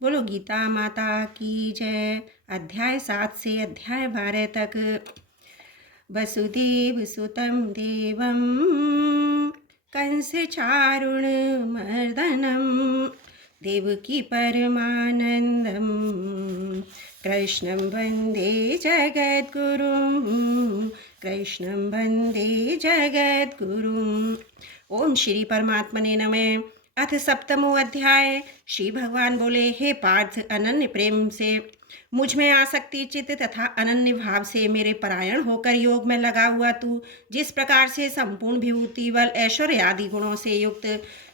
बोलो गीता माता की जय। अध्याय 7 से अध्याय 12 तक। वसुदेव सुतं देवं कंस चारुण मर्दनं देवकी परमानंदं कृष्णं वंदे जगद्गुरुं। कृष्णं वंदे जगद्गुरुं। ओम श्री परमात्मने नमः। अथ सप्तमो अध्याय। श्री भगवान बोले, हे पार्थ, अनन्य प्रेम से मुझ में आसक्ति चित्त तथा अनन्य भाव से मेरे परायण होकर योग में लगा हुआ तू जिस प्रकार से संपूर्ण विभूति बल ऐश्वर्य आदि गुणों से युक्त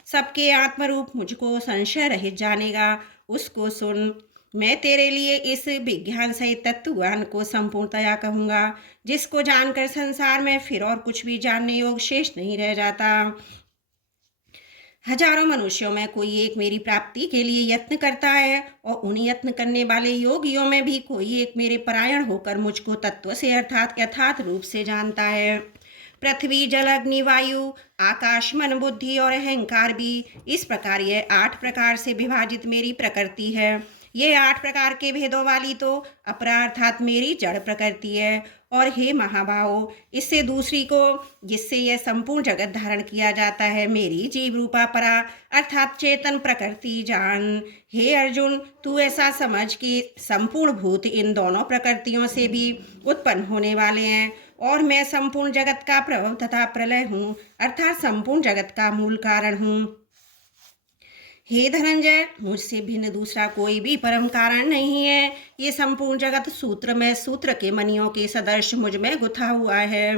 सबके आत्मरूप मुझको संशय रहित जानेगा, उसको सुन। मैं तेरे लिए इस विज्ञान सहित तत्वज्ञान को संपूर्णतया कहूँगा, जिसको जानकर संसार में फिर और कुछ भी जानने योग शेष नहीं रह जाता। हजारों मनुष्यों में कोई एक मेरी प्राप्ति के लिए यत्न करता है, और उन यत्न करने वाले योगियों में भी कोई एक मेरे परायण होकर मुझको तत्व से अर्थात यथार्थ रूप से जानता है। पृथ्वी, जल, अग्नि, वायु, आकाश, मन, बुद्धि और अहंकार भी इस प्रकार यह 8 प्रकार से विभाजित मेरी प्रकृति है। ये 8 प्रकार के भेदों वाली तो अपरा अर्थात मेरी जड़ प्रकृति है। और हे महाबाहो, इससे दूसरी को जिससे यह संपूर्ण जगत धारण किया जाता है, मेरी जीव रूपा परा अर्थात चेतन प्रकृति जान। हे अर्जुन, तू ऐसा समझ कि संपूर्ण भूत इन दोनों प्रकृतियों से भी उत्पन्न होने वाले हैं, और मैं संपूर्ण जगत का प्रभव तथा प्रलय हूँ अर्थात संपूर्ण जगत का मूल कारण हूँ। हे धनंजय, मुझसे भिन्न दूसरा कोई भी परम कारण नहीं है। ये संपूर्ण जगत सूत्र में सूत्र के मणियों के सदृश मुझ में गुथा हुआ है।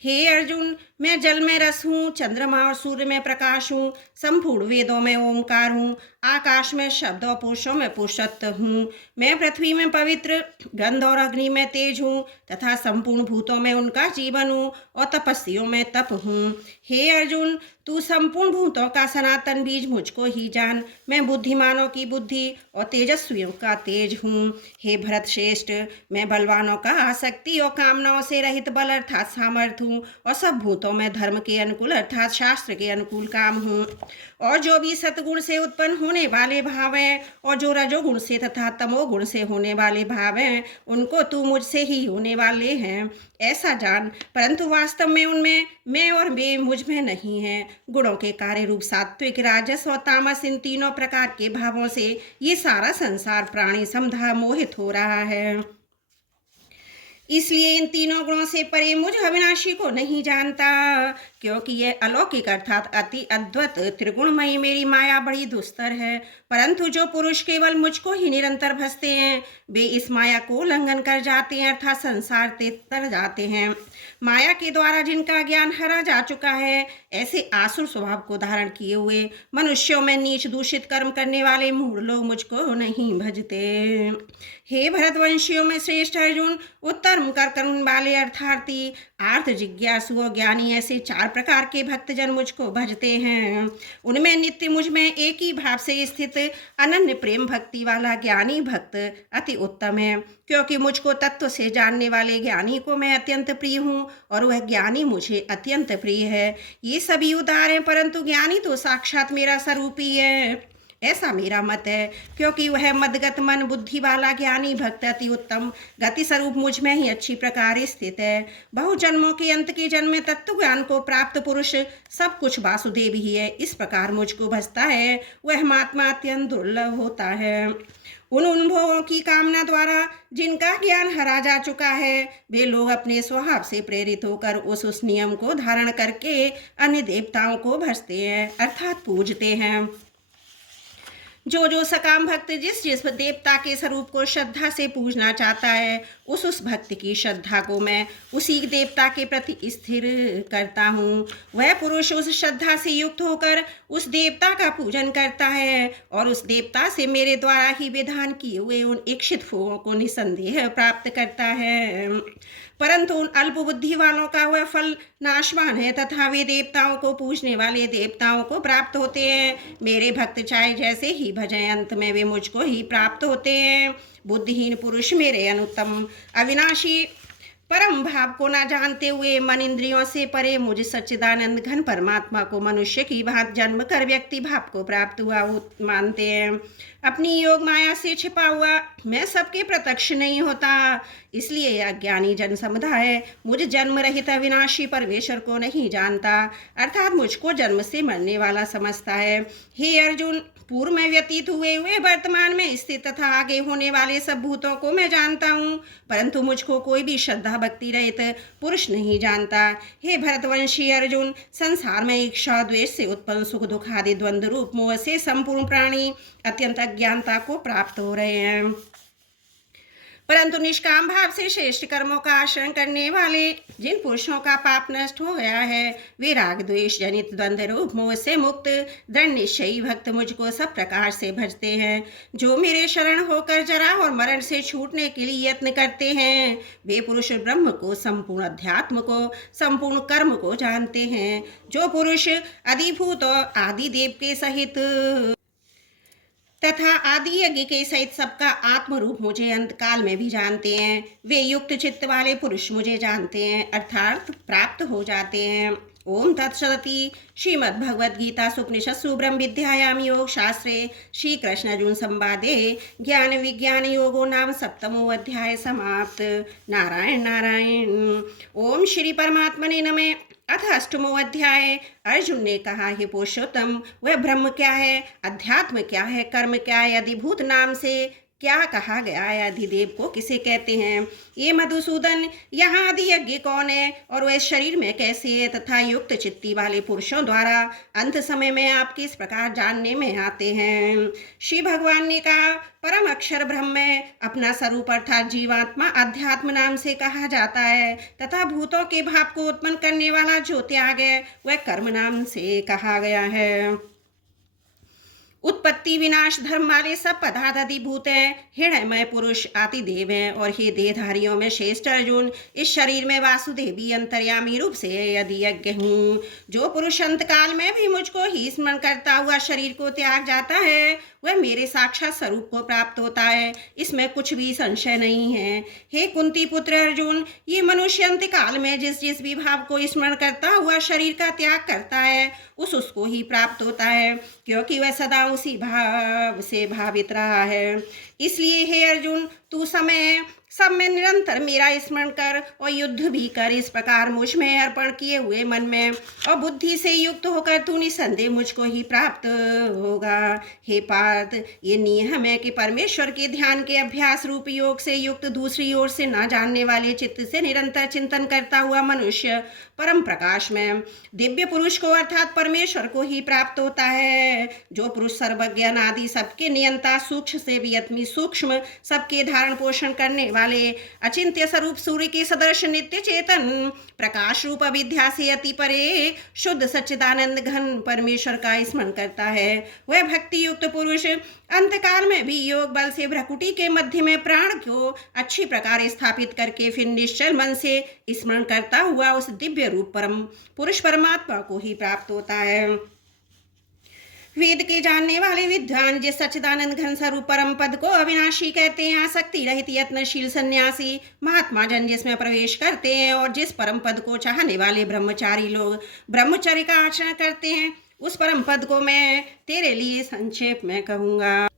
हे अर्जुन, मैं जल में रस हूँ, चंद्रमा और सूर्य में प्रकाश हूँ, संपूर्ण वेदों में ओंकार हूँ, आकाश में शब्द और पुरुषों में पुरुषत्व हूँ। मैं पृथ्वी में पवित्र, गंध और अग्नि में तेज हूँ तथा संपूर्ण भूतों में उनका जीवन हूँ, और तपस्वियों में तप हूँ। हे अर्जुन, तू संपूर्ण भूतों का सनातन बीज मुझको ही जान। मैं बुद्धिमानों की बुद्धि और तेजस्वियों का तेज हूँ। हे भरत श्रेष्ठ, मैं बलवानों का आसक्ति और कामनाओं से रहित बल अर्थात सामर्थ्य हूँ, और सब भूतों में धर्म के अनुकूल अर्थात शास्त्र के अनुकूल काम हूँ। और जो भी सतगुण से उत्पन्न होने वाले भाव हैं, और जो रजोगुण से तथा तमोगुण से होने वाले भाव हैं, उनको तू मुझसे ही होने वाले हैं, ऐसा जान। परंतु वास्तव में उनमें मैं और वे मुझ में नहीं है। गुणों के कार्य रूप सात्विक, राजस और तामस, इन तीनों प्रकार के भावों से ये सारा संसार प्राणी समधा मोहित हो रहा है। इसलिए इन तीनों गुणों से परे मुझ अविनाशी को नहीं जानता, क्योंकि यह अलौकिक अर्थात अति अद्भुत त्रिगुणमयी मेरी माया बड़ी दुस्तर है। परंतु जो पुरुष केवल मुझको ही निरंतर भजते हैं, वे इस माया को उल्लंघन कर जाते हैं अर्थात संसार से तर जाते हैं। माया के द्वारा जिनका ज्ञान हरा जा चुका है, ऐसे आसुर स्वभाव को धारण किए हुए मनुष्यों में नीच दूषित कर्म करने वाले मूढ़ लोग मुझको नहीं भजते। हे भरतवंशियों में श्रेष्ठ अर्जुन, उत्तर कर्म वाले अर्थार्थी, आर्थ, जिज्ञासु और ज्ञानी, ऐसे 4 प्रकार के भक्तजन मुझको भजते हैं। उनमें नित्य मुझ में एक ही भाव से स्थित अनन्य प्रेम भक्ति वाला ज्ञानी भक्त अति उत्तम है, क्योंकि मुझको तत्व से जानने वाले ज्ञानी को मैं अत्यंत प्रिय हूँ, और वह ज्ञानी मुझे अत्यंत प्रिय है। ये सभी उदार हैं, परंतु ज्ञानी तो साक्षात मेरा स्वरूप ही है, ऐसा मेरा मत है। क्योंकि वह मदगत मन बुद्धि वाला ज्ञानी भक्त अति उत्तम गति स्वरूप मुझ में ही अच्छी प्रकार स्थित है। बहु जन्मों के अंत के जन्म में तत्व ज्ञान को प्राप्त पुरुष सब कुछ वासुदेव ही है, इस प्रकार मुझको भजता है, वह महात्मा अत्यंत दुर्लभ होता है। उन अनुभवों की कामना द्वारा जिनका ज्ञान हरा जा चुका है, वे लोग अपने स्वभाव से प्रेरित होकर उस नियम को धारण करके अन्य देवताओं को भजते हैं अर्थात पूजते हैं। जो सकाम भक्त जिस जिस देवता के स्वरूप को श्रद्धा से पूजना चाहता है, उस भक्त की श्रद्धा को मैं उसी देवता के प्रति स्थिर करता हूँ। वह पुरुष उस श्रद्धा से युक्त होकर उस देवता का पूजन करता है, और उस देवता से मेरे द्वारा ही विधान किए हुए उन इच्छित फलों को निसंदेह प्राप्त करता है। परंतु उन अल्प बुद्धि वालों का वह फल नाशवान है, तथा वे देवताओं को पूजने वाले देवताओं को प्राप्त होते हैं। मेरे भक्त चाहे जैसे ही भजें, अंत में वे मुझको ही प्राप्त होते हैं। बुद्धिहीन पुरुष मेरे अनुत्तम अविनाशी परम भाव को ना जानते हुए मन इंद्रियों से परे मुझ सच्चिदानंद घन परमात्मा को मनुष्य की भांति जन्म कर व्यक्ति भाव को प्राप्त हुआ मानते हैं। अपनी योग माया से छिपा हुआ मैं सबके प्रत्यक्ष नहीं होता, इसलिए अज्ञानी जन समुदाय मुझ जन्म रहित अविनाशी परमेश्वर को नहीं जानता, अर्थात मुझको जन्म से मरने वाला समझता है। हे अर्जुन, पूर्व में व्यतीत हुए वर्तमान में स्थित तथा आगे होने वाले सब भूतों को मैं जानता हूँ, परंतु मुझको कोई भी श्रद्धा भक्ति रहित पुरुष नहीं जानता। हे भरतवंशी अर्जुन, संसार में इच्छा द्वेष से उत्पन्न सुख दुख आदि द्वंद्व रूप मोह से संपूर्ण प्राणी अत्यंत अज्ञानता को प्राप्त हो रहे हैं, परंतु निष्काम भाव से श्रेष्ठ कर्मों का आचरण करने वाले जिन पुरुषों का पाप नष्ट हो गया है, वे राग द्वेष जनित द्वंद्व रूप मोह से मुक्त दृढ़ निश्चयी भक्त मुझको सब प्रकार से भजते हैं। जो मेरे शरण होकर जरा और मरण से छूटने के लिए यत्न करते हैं, वे पुरुष ब्रह्म को, संपूर्ण अध्यात्म को, संपूर्ण कर्म को जानते हैं। जो पुरुष अधिभूत और आदि देव के सहित तथा आदि यज्ञ के सहित सबका आत्म रूप मुझे अंत काल में भी जानते हैं, वे युक्त चित्त वाले पुरुष मुझे जानते हैं, अर्थात प्राप्त हो जाते हैं। ओम तत्सदिति। श्रीमद् भगवद गीता सुपनिषत्सु ब्रह्म विद्यायाम योग शास्त्रे श्री कृष्ण अर्जुन संवादे ज्ञान विज्ञान योगो नाम सप्तमो अध्याय समाप्त। नारायण नारायण। ओम श्री परमात्मने नमः। अथ अष्टमो अध्याय। अर्जुन ने कहा, हे पुरुषोत्तम, वह ब्रह्म क्या है, अध्यात्म क्या है, कर्म क्या है, अधिभूत नाम से क्या कहा गया है, अधिदेव को किसे कहते हैं? ये मधुसूदन, यहाँ आदि यज्ञ कौन है और वह शरीर में कैसे है, तथा युक्त चित्ती वाले पुरुषों द्वारा अंत समय में आप किस प्रकार जानने में आते हैं? श्री भगवान ने कहा, परम अक्षर ब्रह्म में अपना स्वरूप अर्थात जीवात्मा अध्यात्म नाम से कहा जाता है, तथा भूतों के भाव को उत्पन्न करने वाला जो त्याग है वह कर्म नाम से कहा गया है। उत्पत्ति विनाश धर्म वाले सब पदार्थ अधिभूत हैं, हृदयमय पुरुष आतिदेव हैं, और हे देहधारियों में श्रेष्ठ अर्जुन, इस शरीर में वासुदेवी अंतर्यामी रूप से यदि यज्ञ हूँ। जो पुरुष अंत काल में भी मुझको ही स्मरण करता हुआ शरीर को त्याग जाता है, वह मेरे साक्षात स्वरूप को प्राप्त होता है, इसमें कुछ भी संशय नहीं है। हे कुंती पुत्र अर्जुन, ये मनुष्य अंत काल में जिस जिस भी भाव को स्मरण करता हुआ शरीर का त्याग करता है, उसको ही प्राप्त होता है, क्योंकि वह सदा उसी भाव से भावित रहा है। इसलिए हे अर्जुन, तू सब में निरंतर मेरा स्मरण कर और युद्ध भी कर। इस प्रकार मुझ में अर्पण किए हुए मन में और बुद्धि से युक्त होकर तू निसंदेह मुझको ही प्राप्त होगा। हे पार्थ, ये नियम है कि परमेश्वर के ध्यान के अभ्यास रूप योग से युक्त दूसरी ओर से ना जानने वाले चित्त से निरंतर चिंतन करता हुआ मनुष्य परम प्रकाश में दिव्य पुरुष को अर्थात परमेश्वर को ही प्राप्त होता है। जो पुरुष सर्वज्ञ आदि सबके नियंता, सूक्ष्म से भी अति सूक्ष्म, सबके धारण पोषण करने वाले अचिंत्य स्वरूप सूर्य के सदृश नित्य चेतन प्रकाश रूप अविद्या से अति परे शुद्ध सच्चिदानंद घन परमेश्वर का स्मरण करता है, वह भक्ति युक्त पुरुष अंतकाल में भी योग बल से भ्रकुटी के मध्य में प्राण को अच्छी प्रकार स्थापित करके फिर निश्चल मन से स्मरण करता हुआ उस दिव्य रूप परम पुरुष परमात्मा को ही प्राप्त होता है। वेद के जानने वाले विद्वान जिस सच्चिदानंद घन स्वरूप परम पद को अविनाशी कहते हैं, आसक्ति रहित यत्नशील सन्यासी महात्मा जन जिसमें प्रवेश करते हैं, और जिस परम पद को चाहने वाले ब्रह्मचारी लोग ब्रह्मचर्य का आचरण करते हैं, उस परम पद को मैं तेरे लिए संक्षेप में कहूँगा।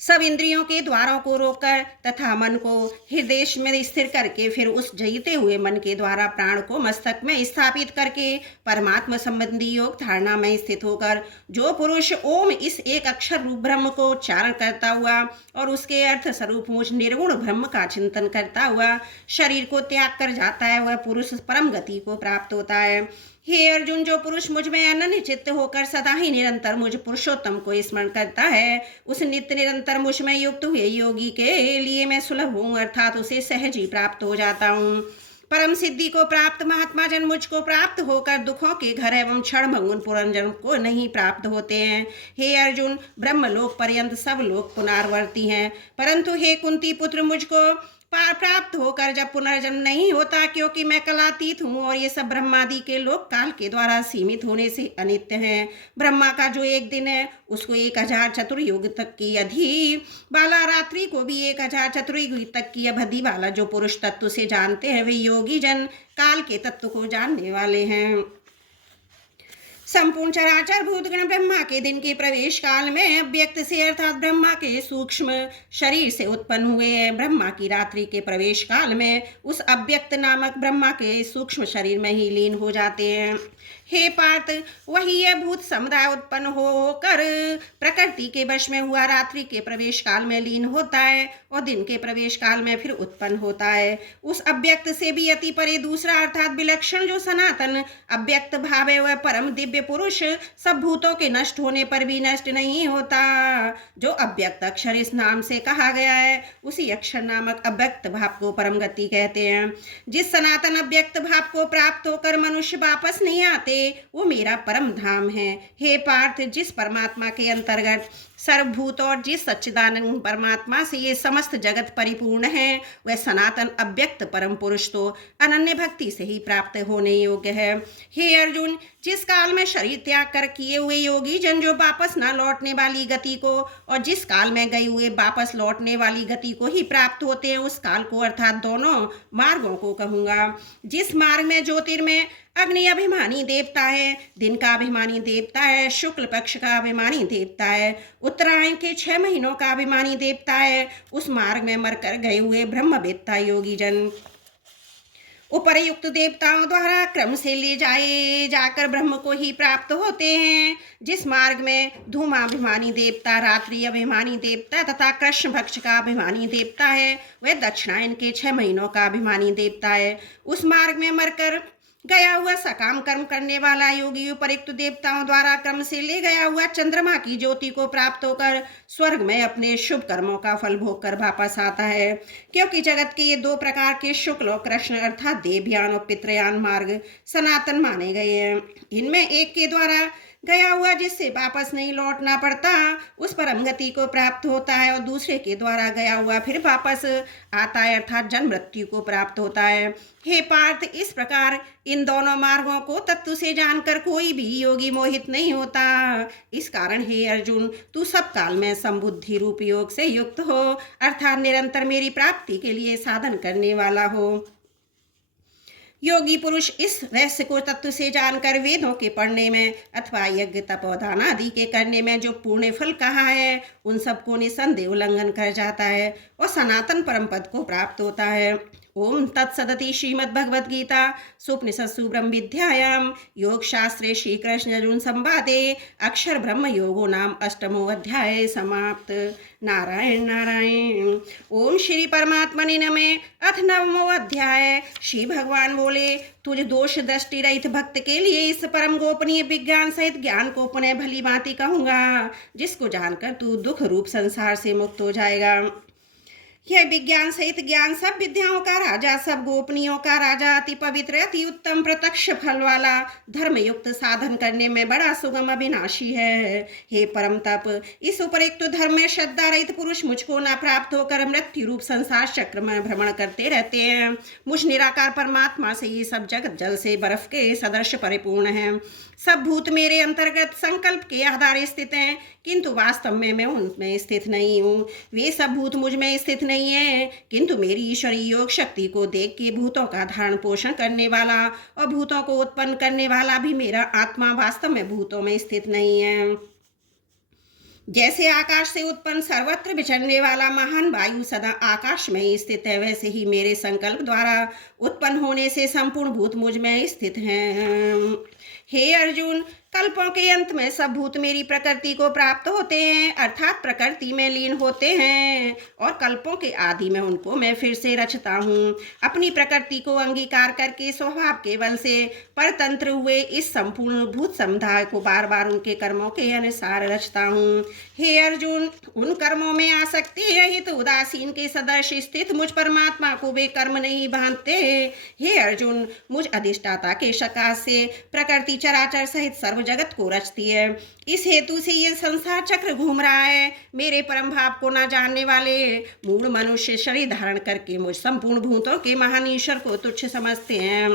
सब इंद्रियों के द्वारों को रोककर तथा मन को हृदय में स्थिर करके फिर उस जयते हुए मन के द्वारा प्राण को मस्तक में स्थापित करके परमात्मा संबंधी योग धारणा में स्थित होकर जो पुरुष ओम इस एक अक्षर रूप ब्रह्म को उच्चारण करता हुआ और उसके अर्थ स्वरूप मुझ निर्गुण ब्रह्म का चिंतन करता हुआ शरीर को त्याग कर जाता है, वह पुरुष परम गति को प्राप्त होता है। हे अर्जुन, जो पुरुष मुझ में अनन्य चित्त होकर सदा ही निरंतर मुझ पुरुषोत्तम को स्मरण करता है, उस नित्य निरंतर मुझ में युक्त हुए योगी के लिए मैं सुलभ हूँ, अर्थात उसे सहज ही प्राप्त हो जाता हूँ। परम सिद्धि को प्राप्त महात्मा जन मुझको प्राप्त होकर दुखों के घर एवं क्षण भंगुर पुरंजन को नहीं प्राप्त होते हैं। हे अर्जुन, ब्रह्मलोक पर्यंत सब लोग पुनरावर्ती हैं, परंतु हे कुंती पुत्र, मुझको प्राप्त होकर जब पुनर्जन्म नहीं होता, क्योंकि मैं कालातीत हूँ और ये सब ब्रह्मादि के लोग काल के द्वारा सीमित होने से अनित्य हैं। ब्रह्मा का जो एक दिन है उसको 1000 चतुर्युग तक की अवधि वाला, रात्रि को भी 1000 चतुर्युग तक की अवधि वाला जो पुरुष तत्व से जानते हैं वे योगी जन काल के तत्व को जानने वाले हैं। संपूर्ण चराचर भूतगण ब्रह्मा के दिन के प्रवेश काल में अव्यक्त से अर्थात ब्रह्मा के सूक्ष्म शरीर से उत्पन्न हुए हैं। ब्रह्मा की रात्रि के प्रवेश काल में उस अव्यक्त नामक ब्रह्मा के सूक्ष्म शरीर में ही लीन हो जाते हैं। हे पार्थ, वही यह भूत समुदाय उत्पन्न होकर प्रकृति के वश में हुआ रात्रि के प्रवेश काल में लीन होता है और दिन के प्रवेश काल में फिर उत्पन्न होता है। उस अव्यक्त से भी अति परे दूसरा अर्थात विलक्षण जो सनातन अव्यक्त भाव है वह परम दिव्य पुरुष सब भूतों के नष्ट होने पर भी नष्ट नहीं होता। जो अव्यक्त अक्षर इस नाम से कहा गया है उसी अक्षर नामक अव्यक्त भाव को परम गति कहते हैं। जिस सनातन अव्यक्त भाव को प्राप्त होकर मनुष्य वापस नहीं आते वो मेरा परम धाम है। हे पार्थ, जिस परमात्मा के अंतर्गत सर्वभूत और जिस सच्चिदानंद परमात्मा से ये समस्त जगत परिपूर्ण है वह सनातन अव्यक्त परम पुरुष तो अनन्य भक्ति से ही प्राप्त होने योग्य है। हे अर्जुन, जिस काल में शरीर त्याग कर किए हुए योगी जन जो वापस न लौटने वाली गति को और जिस काल में गए हुए वापस लौटने वाली गति को ही प्राप्त होते हैं उस काल को अर्थात दोनों मार्गों को कहूँगा। जिस मार्ग में ज्योतिर्मय अग्नि अभिमानी देवता है, दिन का अभिमानी देवता है, शुक्ल पक्ष का अभिमानी देवता है, उत्तरायण के 6 महीनों का अभिमानी देवता है, उस मार्ग में मरकर गए हुए ब्रह्मवेत्ता योगी जन उपरयुक्त देवताओं द्वारा क्रम से ले जाकर ब्रह्म को ही प्राप्त होते हैं। जिस मार्ग में धूमाभिमानी देवता, रात्रि अभिमानी देवता तथा कृष्ण भक्ष का अभिमानी देवता है वह दक्षिणायन के 6 महीनों का अभिमानी देवता है। उस मार्ग में मरकर गया हुआ सकाम कर्म करने वाला योगी उपयुक्त देवताओं द्वारा क्रम से ले गया हुआ चंद्रमा की ज्योति को प्राप्त होकर स्वर्ग में अपने शुभ कर्मों का फल भोग कर वापस आता है। क्योंकि जगत के ये 2 प्रकार के शुक्ल और कृष्ण अर्थात देवयान और पितृयान मार्ग सनातन माने गए हैं। इनमें एक के द्वारा गया हुआ जिससे वापस नहीं लौटना पड़ता उस परम गति को प्राप्त होता है और दूसरे के द्वारा गया हुआ फिर वापस आता है अर्थात जन्म मृत्यु को प्राप्त होता है। हे पार्थ, इस प्रकार इन दोनों मार्गों को तत्व से जानकर कोई भी योगी मोहित नहीं होता। इस कारण हे अर्जुन, तू सब काल में संबुद्धि रूप योग से युक्त हो अर्थात निरंतर मेरी प्राप्ति के लिए साधन करने वाला हो। योगी पुरुष इस रहस्य को तत्व से जानकर वेदों के पढ़ने में अथवा यज्ञ तपोदान आदि के करने में जो पूर्ण फल कहा है उन सबको निसंदेह उल्लंघन कर जाता है और सनातन परम पद को प्राप्त होता है। ओम तत्सदति श्रीमद्भगवद गीता सुपनिषत्सु ब्रह्म विद्यायाम योग शास्त्रे श्री कृष्ण अर्जुन संवादे अक्षर ब्रह्म योगो नाम 8वां अध्याय समाप्त। नारायण नारायण। ओम श्री परमात्मने नमः। अथ 9वां अध्याय। श्री भगवान बोले, तुझ दोष दृष्टि रहित भक्त के लिए इस परम गोपनीय विज्ञान सहित ज्ञान को पुनः भली भांति कहूँगा जिसको जानकर तू दुख रूप संसार से मुक्त हो जाएगा। यह विज्ञान सहित ज्ञान सब विद्याओं का राजा, सब गोपनीयों का राजा, अति पवित्र, अति उत्तम, प्रत्यक्ष फल वाला, धर्मयुक्त साधन करने में बड़ा सुगम अविनाशी है। हे परम तप, इस उपयुक्त धर्म में श्रद्धा रहित पुरुष मुझको न प्राप्त होकर मृत्यु रूप संसार चक्र में भ्रमण करते रहते हैं। मुझ निराकार परमात्मा से ये सब जगत जल से बर्फ के सदृश परिपूर्ण है। सब भूत मेरे अंतर्गत संकल्प के आधार स्थित हैं, किंतु वास्तव में मैं उनमें स्थित नहीं हूँ। वे सब भूत मुझ में स्थित नहीं है, किंतु मेरी ईश्वरीय योग शक्ति को देख के भूतों का धारण पोषण करने वाला और भूतों को उत्पन्न करने वाला भी मेरा आत्मा वास्तव में भूतों में स्थित नहीं है। जैसे आकाश से उत्पन्न सर्वत्र विचरने वाला महान वायु सदा आकाश में ही स्थित है, वैसे ही मेरे संकल्प द्वारा उत्पन्न होने से संपूर्ण भूत मुझ में स्थित हैं। हे अर्जुन, कल्पों के अंत में सब भूत मेरी प्रकृति को प्राप्त होते हैं अर्थात प्रकृति में लीन होते हैं और कल्पों के आदि में उनको मैं फिर से रचता हूँ। अपनी प्रकृति को अंगीकार करके स्वभाव के बल से परतंत्र हुए इस संपूर्ण भूत समुदाय को बार बार उनके कर्मों के अनुसार रचता हूँ। हे अर्जुन, उन कर्मों में आसक्ति रहित उदासीन के सदृश स्थित मुझ परमात्मा को वे कर्म नहीं बांधते। हे अर्जुन, मुझ अधिष्ठाता के सकाश से प्रकृति प्रकृति चराचर सहित सर्व जगत को रचती है। इस हेतु से ये संसार चक्र घूम रहा है। मेरे परम भाव को न जानने वाले मूढ़ मनुष्य शरीर धारण करके मुझ संपूर्ण भूतों के महान ईश्वर को तुच्छ समझते हैं,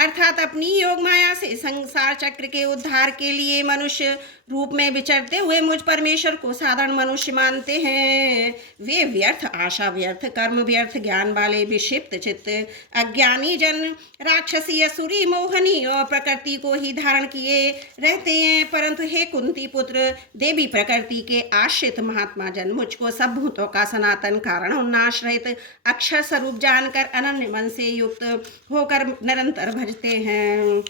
अर्थात अपनी योग माया से संसार चक्र के उद्धार के लिए मनुष्य रूप में विचरते हुए मुझ परमेश्वर को साधारण मनुष्य मानते हैं। वे व्यर्थ आशा, व्यर्थ कर्म, व्यर्थ ज्ञान वाले विक्षिप्त चित्त अज्ञानी जन राक्षसी, असुरी, मोहनी और प्रकृति को ही धारण किए रहते हैं। परंतु हे कुंती पुत्र, देवी प्रकृति के आश्रित महात्मा जन मुझको सब भूतों का सनातन कारण उन्नाश रहित अक्षर स्वरूप जानकर अनन्य मन से युक्त होकर निरंतर भजते हैं।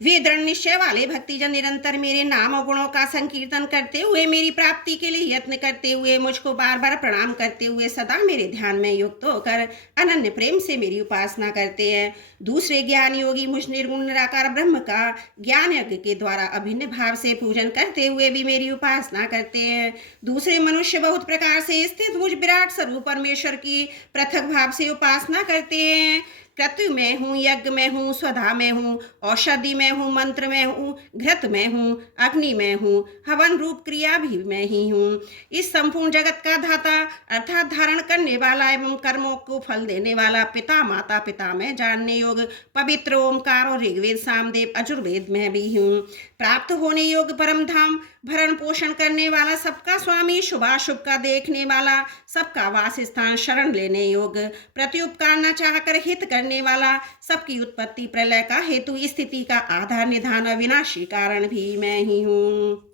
वे दृढ़ निश्चय वाले भक्तिजन निरंतर मेरे नाम और गुणों का संकीर्तन करते हुए मेरी प्राप्ति के लिए यत्न करते हुए मुझको बार बार प्रणाम करते हुए सदा मेरे ध्यान में युक्त होकर अनन्य प्रेम से मेरी उपासना करते हैं। दूसरे ज्ञान योगी मुझ निर्गुण निराकार ब्रह्म का ज्ञान यज्ञ के द्वारा अभिन्न भाव से पूजन करते हुए भी मेरी उपासना करते हैं। दूसरे मनुष्य बहुत प्रकार से स्थित मुझ विराट स्वरूप परमेश्वर की पृथक भाव से उपासना करते हैं। क्रतु में हूँ, यज्ञ में हूँ, स्वधा में हूँ, औषधि में हूँ, मंत्र में हूँ, घृत में हूँ, अग्नि में हूँ, हवन रूप क्रिया भी मैं ही हूँ। इस संपूर्ण जगत का धाता अर्थात धारण करने वाला एवं कर्मों को फल देने वाला पिता, माता, पिता में जानने योग पवित्र ओमकार और ऋग्वेद, सामवेद, अजुर्वेद में भी हूँ। प्राप्त होने योग परम धाम भरण पोषण करने वाला, सबका स्वामी, शुभाशुभ का देखने वाला, सबका वास स्थान, शरण लेने योग, प्रत्युपकार न चाहकर हित करने वाला, सबकी उत्पत्ति प्रलय का हेतु, स्थिति का आधार, निधान, अविनाशी कारण भी मैं ही हूँ।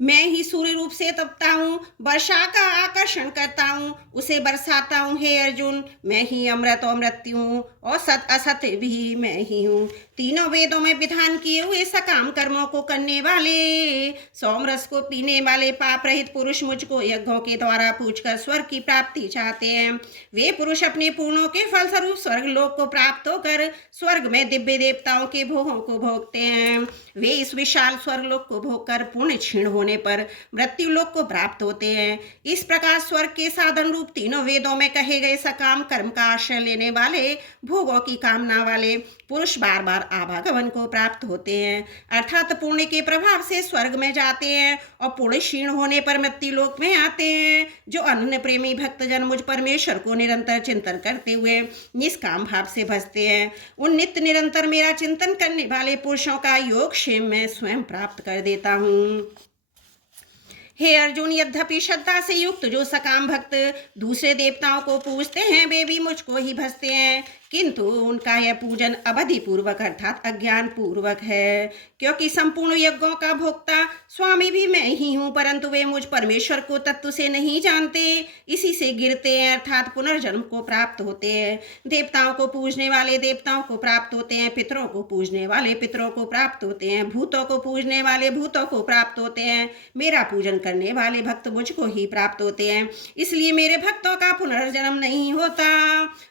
मैं ही सूर्य रूप से तपता हूँ, वर्षा का आकर्षण करता हूँ, उसे बरसाता हूँ। हे अर्जुन, मैं ही अमृत और मृत्यु हूँ और सत असत भी मैं ही हूँ। तीनों वेदों में विधान किए हुए सकाम कर्मों को करने वाले, सोमरस को पीने वाले पाप रहित पुरुष मुझको यज्ञों के द्वारा पूछकर स्वर्ग की प्राप्ति चाहते हैं। वे पुरुष अपने पूर्णों के फलस्वरूप स्वर्ग लोक को प्राप्त होकर स्वर्ग में दिव्य देवताओं के भोगों को भोगते हैं। वे इस विशाल स्वर्ग लोक को भोगकर पुण्य क्षीण होने पर मृत्यु लोक को प्राप्त होते हैं। इस प्रकार स्वर्ग के साधन रूप तीनों वेदों में कहे गए सकाम कर्म का आश्रय लेने वाले, भोगों की कामना वाले पुरुष बार बार आवागमन को प्राप्त होते हैं, अर्थात पुण्य के प्रभाव से स्वर्ग में जाते हैं और पुण्य क्षीण होने पर मृत्यु लोक में आते हैं। जो अनन्य प्रेमी भक्तजन मुझ परमेश्वर को निरंतर चिंतन करते हुए निष्काम भाव से भजते हैं, उन नित्य निरंतर मेरा चिंतन करने वाले पुरुषों का योग क्षेम में स्वयं प्राप्त कर देता हूँ। हे अर्जुन, यद्यपि श्रद्धा से युक्त जो सकाम भक्त दूसरे देवताओं को पूजते हैं, वे भी मुझको ही भजते हैं, किंतु उनका यह पूजन अवधि पूर्वक अर्थात अज्ञान पूर्वक है, क्योंकि संपूर्ण यज्ञों का भोक्ता स्वामी भी मैं ही हूँ, परंतु वे मुझ परमेश्वर को तत्व से नहीं जानते, इसी से गिरते हैं अर्थात पुनर्जन्म को प्राप्त होते हैं। देवताओं को पूजने वाले देवताओं को प्राप्त होते हैं, पितरों को पूजने वाले पितरों को प्राप्त होते हैं, भूतों को पूजने वाले भूतों को प्राप्त होते हैं, मेरा पूजन करने वाले भक्त मुझको ही प्राप्त होते हैं। इसलिए मेरे भक्तों का पुनर्जन्म नहीं होता।